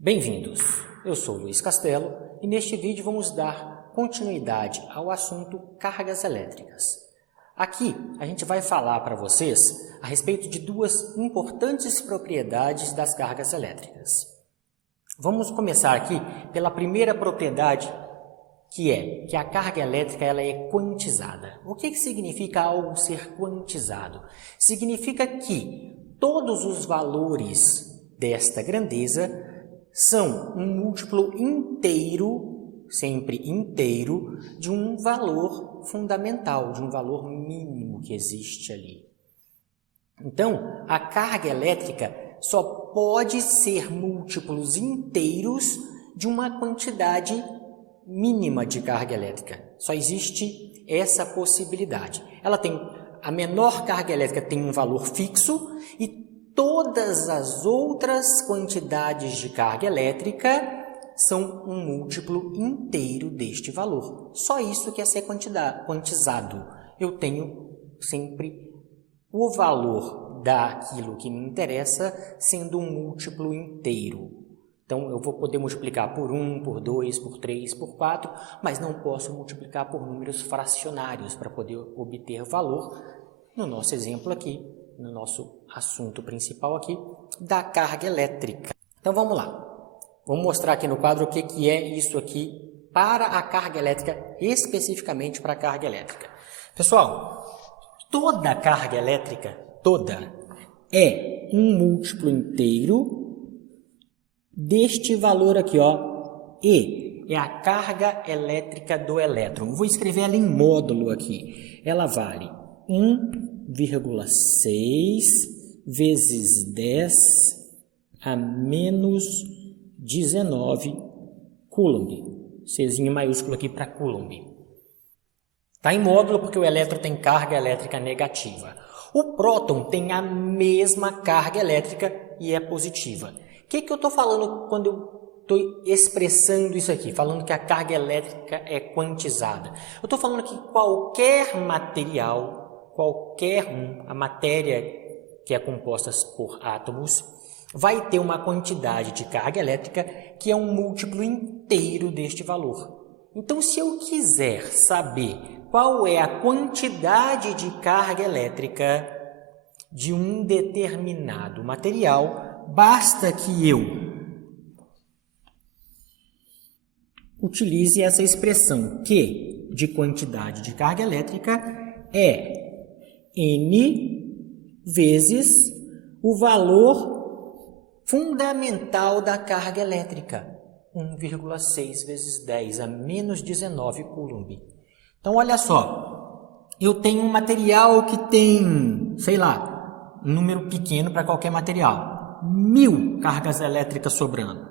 Bem-vindos! Eu sou Luiz Castelo e neste vídeo vamos dar continuidade ao assunto cargas elétricas. Aqui a gente vai falar para vocês a respeito de duas importantes propriedades das cargas elétricas. Vamos começar aqui pela primeira propriedade, que a carga elétrica ela é quantizada. O que significa algo ser quantizado? Significa que todos os valores desta grandeza são um múltiplo inteiro, sempre inteiro, de um valor fundamental, de um valor mínimo que existe ali. Então, a carga elétrica só pode ser múltiplos inteiros de uma quantidade mínima de carga elétrica. Só existe essa possibilidade. A menor carga elétrica tem um valor fixo e todas as outras quantidades de carga elétrica são um múltiplo inteiro deste valor. Só isso que é ser quantizado. Eu tenho sempre o valor daquilo que me interessa sendo um múltiplo inteiro. Então, eu vou poder multiplicar por 1, por 2, por 3, por 4, mas não posso multiplicar por números fracionários para poder obter valor, no nosso exemplo aqui, no nosso assunto principal aqui, da carga elétrica. Então, vamos lá. Vou mostrar aqui no quadro o que é isso aqui para a carga elétrica, especificamente para a carga elétrica. Pessoal, toda carga elétrica, toda, é um múltiplo inteiro deste valor aqui, ó, E é a carga elétrica do elétron. Vou escrever ela em módulo aqui. Ela vale 1,6 vezes 10 a menos 19 Coulomb. Czinho maiúsculo aqui para Coulomb. Está em módulo porque o elétron tem carga elétrica negativa. O próton tem a mesma carga elétrica e é positiva. O que eu estou falando quando eu estou expressando isso aqui? Falando que a carga elétrica é quantizada. Eu estou falando que qualquer material, a matéria que é composta por átomos, vai ter uma quantidade de carga elétrica que é um múltiplo inteiro deste valor. Então, se eu quiser saber qual é a quantidade de carga elétrica de um determinado material, basta que eu utilize essa expressão Q de quantidade de carga elétrica é N vezes o valor fundamental da carga elétrica, 1,6 vezes 10 a menos 19 Coulomb. Então, olha só, eu tenho um material que tem, sei lá, um número pequeno para qualquer material. 1000 cargas elétricas sobrando.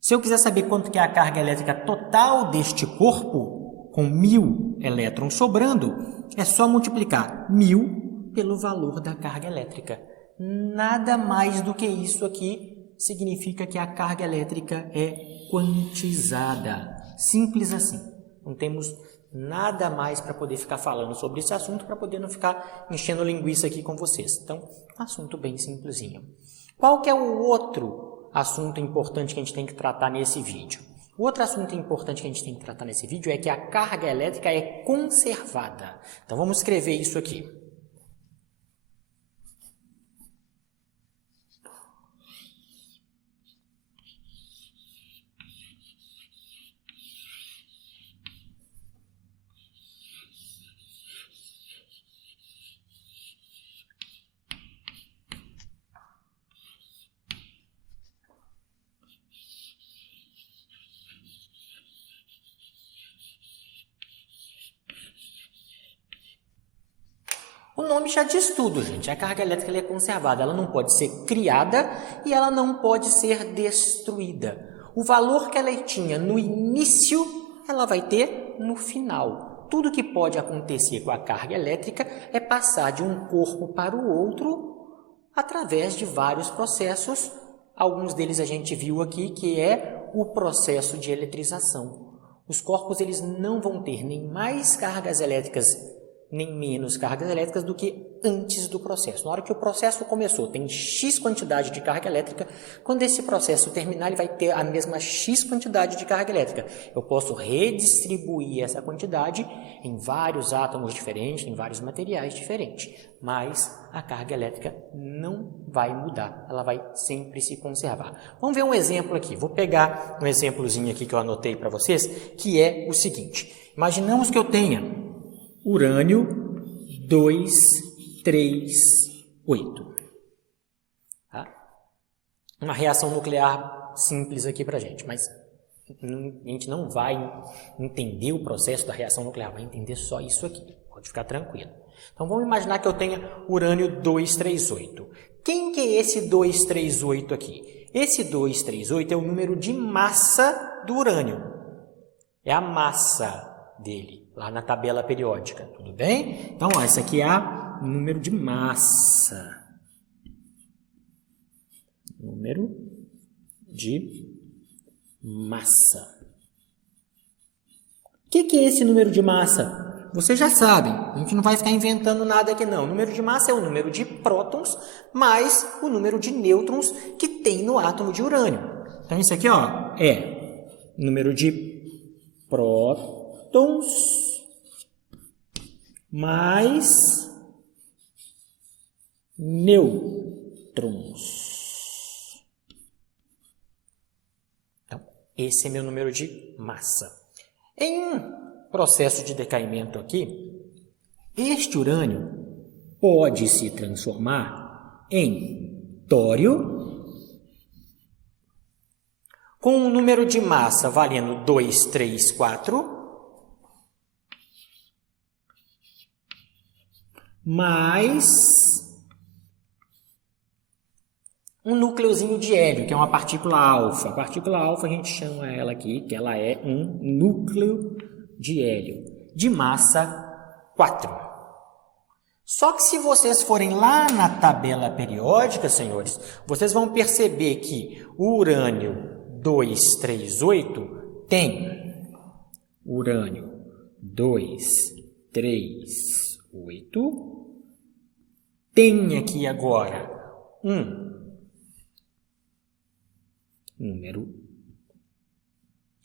Se eu quiser saber quanto que é a carga elétrica total deste corpo, com 1000 elétrons sobrando, é só multiplicar 1000 pelo valor da carga elétrica. Nada mais do que isso aqui significa que a carga elétrica é quantizada. Simples assim. Não temos nada mais para poder ficar falando sobre esse assunto, para poder não ficar enchendo linguiça aqui com vocês. Então, assunto bem simplesinho. Qual que é o outro assunto importante que a gente tem que tratar nesse vídeo? O outro assunto importante que a gente tem que tratar nesse vídeo é que a carga elétrica é conservada. Então, vamos escrever isso aqui. O nome já diz tudo, gente. A carga elétrica ela é conservada. Ela não pode ser criada e ela não pode ser destruída. O valor que ela tinha no início, ela vai ter no final. Tudo que pode acontecer com a carga elétrica é passar de um corpo para o outro através de vários processos. Alguns deles a gente viu aqui, que é o processo de eletrização. Os corpos eles não vão ter nem mais cargas elétricas nem menos cargas elétricas do que antes do processo. Na hora que o processo começou, tem X quantidade de carga elétrica. Quando esse processo terminar, ele vai ter a mesma X quantidade de carga elétrica. Eu posso redistribuir essa quantidade em vários átomos diferentes, em vários materiais diferentes. Mas a carga elétrica não vai mudar, ela vai sempre se conservar. Vamos ver um exemplo aqui. Vou pegar um exemplozinho aqui que eu anotei para vocês, que é o seguinte. Imaginamos que eu tenha urânio 238. Tá? Uma reação nuclear simples aqui para a gente, mas a gente não vai entender o processo da reação nuclear, vai entender só isso aqui. Pode ficar tranquilo. Então vamos imaginar que eu tenha urânio 238. Quem que é esse 238 aqui? Esse 238 é o número de massa do urânio. É a massa dele, lá na tabela periódica, tudo bem? Então, ó, esse aqui é o número de massa. Número de massa. O que é esse número de massa? Vocês já sabem, a gente não vai ficar inventando nada aqui não. O número de massa é o número de prótons mais o número de nêutrons que tem no átomo de urânio. Então, isso aqui, ó, é o número de prótons mais nêutrons. Então, esse é meu número de massa. Em um processo de decaimento aqui, este urânio pode se transformar em tório com um número de massa valendo 234 mais um núcleozinho de hélio, que é uma partícula alfa. A partícula alfa a gente chama ela aqui, que ela é um núcleo de hélio, de massa 4. Só que se vocês forem lá na tabela periódica, senhores, vocês vão perceber que o urânio 238 tem urânio 238, tem aqui agora um número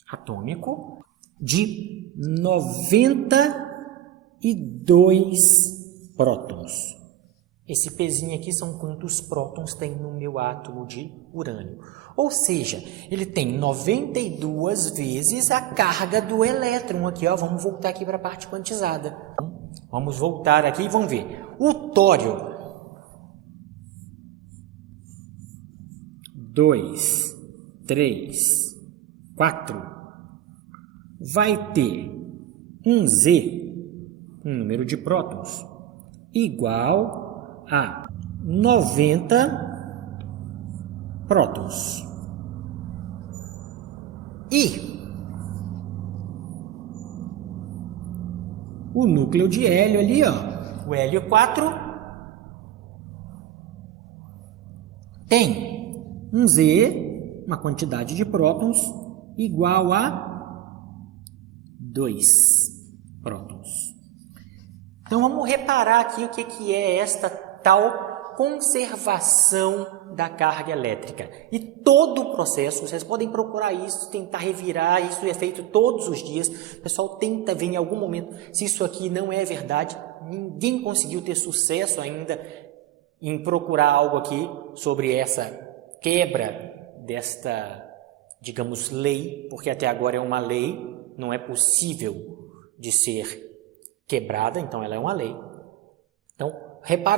atômico de 92 prótons. Esse pezinho aqui são quantos prótons tem no meu átomo de urânio. Ou seja, ele tem 92 vezes a carga do elétron aqui, ó. Vamos voltar aqui para a parte quantizada. Vamos voltar aqui e vamos ver. O tório 2, 3, 4 vai ter um Z, um número de prótons, igual a 90 prótons. E o núcleo de hélio ali, ó, o hélio 4, tem um Z, uma quantidade de prótons, igual a 2 prótons. Então, vamos reparar aqui o que é esta tal conservação da carga elétrica. E todo o processo, vocês podem procurar isso, tentar revirar, isso é feito todos os dias. O pessoal tenta ver em algum momento se isso aqui não é verdade. Ninguém conseguiu ter sucesso ainda em procurar algo aqui sobre essa quebra desta, digamos, lei, porque até agora é uma lei, não é possível de ser quebrada, então ela é uma lei. Então,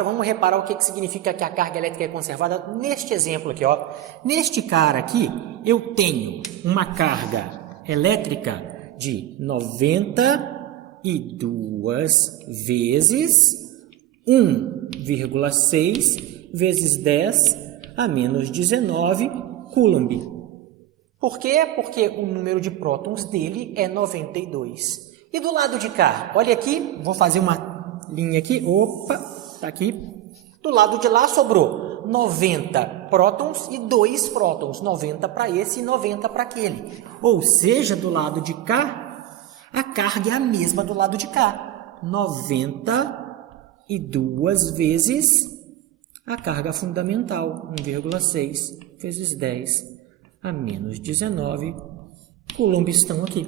vamos reparar o que significa que a carga elétrica é conservada neste exemplo aqui, ó. Neste cara aqui, eu tenho uma carga elétrica de 92 vezes 1,6 vezes 10 a menos 19 coulomb. Por quê? Porque o número de prótons dele é 92. E do lado de cá, olha aqui, vou fazer uma linha aqui, opa, tá aqui. Do lado de lá sobrou 90 prótons e 2 prótons, 90 para esse e 90 para aquele. Ou seja, do lado de cá, a carga é a mesma do lado de cá. 92 vezes a carga fundamental, 1,6 vezes 10 a menos 19 coulombs estão aqui.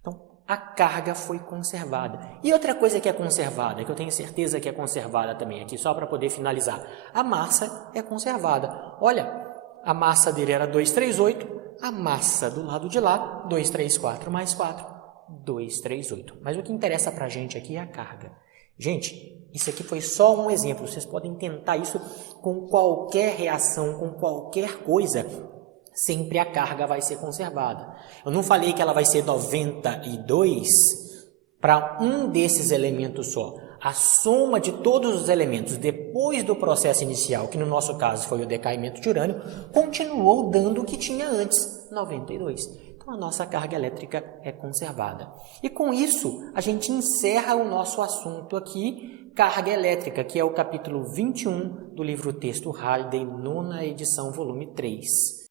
Então, a carga foi conservada. E outra coisa que é conservada, que eu tenho certeza que é conservada também aqui, só para poder finalizar, a massa é conservada. Olha, a massa dele era 238, a massa do lado de lá, 234 mais 4, 238. Mas o que interessa para a gente aqui é a carga. Gente, isso aqui foi só um exemplo. Vocês podem tentar isso com qualquer reação, com qualquer coisa. Sempre a carga vai ser conservada. Eu não falei que ela vai ser 92 para um desses elementos só. A soma de todos os elementos depois do processo inicial, que no nosso caso foi o decaimento de urânio, continuou dando o que tinha antes, 92. Então a nossa carga elétrica é conservada. E com isso, a gente encerra o nosso assunto aqui, carga elétrica, que é o capítulo 21 do livro Texto Halliday, 9ª edição, volume 3.